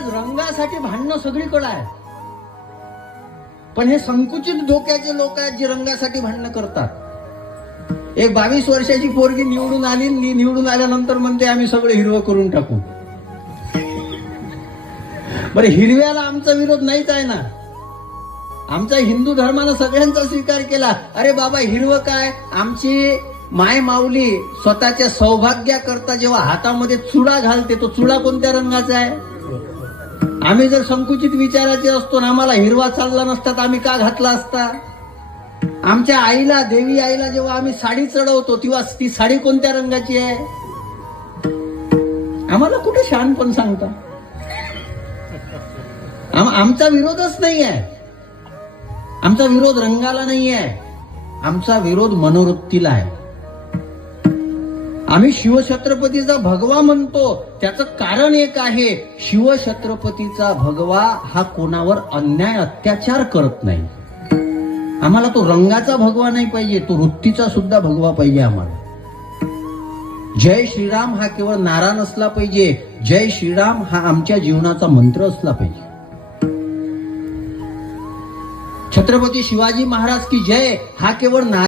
आज रंगासाठी भांडणं सगळीकडे आहे, पण हे संकुचित डोक्याचे लोक आहेत जे रंगासाठी भांडणं करतात. एक 22 वर्षाची पोरगी निवडून आली, निवडून आल्यानंतर म्हणते आम्ही सगळं हिरवं करून टाकू. बरं, हिरव्याला आमचा विरोध नाहीच आहे ना. आमच्या हिंदू धर्मानं सगळ्यांचा स्वीकार केला. अरे बाबा, हिरवं काय? आमची माय माऊली स्वतःच्या सौभाग्याकरता जेव्हा हातामध्ये चुडा घालते, तो चुडा कोणत्या रंगाचा आहे? आम्ही जर संकुचित विचाराचे असतो ना, आम्हाला हिरवा चालला नसता तर आम्ही का घातला असता? आमच्या आईला, देवी आईला जेव्हा आम्ही साडी चढवतो तेव्हा ती साडी कोणत्या रंगाची आहे? आम्हाला कुठे शहाणपण सांगता? आमचा विरोधच नाही आहे. आमचा विरोध रंगाला नाही आहे, आमचा विरोध मनोवृत्तीला आहे. आम्ही शिवछत्रपतीचा भगवा म्हणतो, त्याचं कारण एक आहे, शिवछत्रपतीचा भगवा हा कोणावर अन्याय अत्याचार करत नाही. आम्हाला तो रंगाचा भगवा नाही पाहिजे, तो वृत्तीचा सुद्धा भगवा पाहिजे आम्हाला. जय श्रीराम हा केवळ नारा नसला पाहिजे, जय श्रीराम हा आमच्या जीवनाचा मंत्र असला पाहिजे. छत्रपती शिवाजी महाराज की जय हा केवळ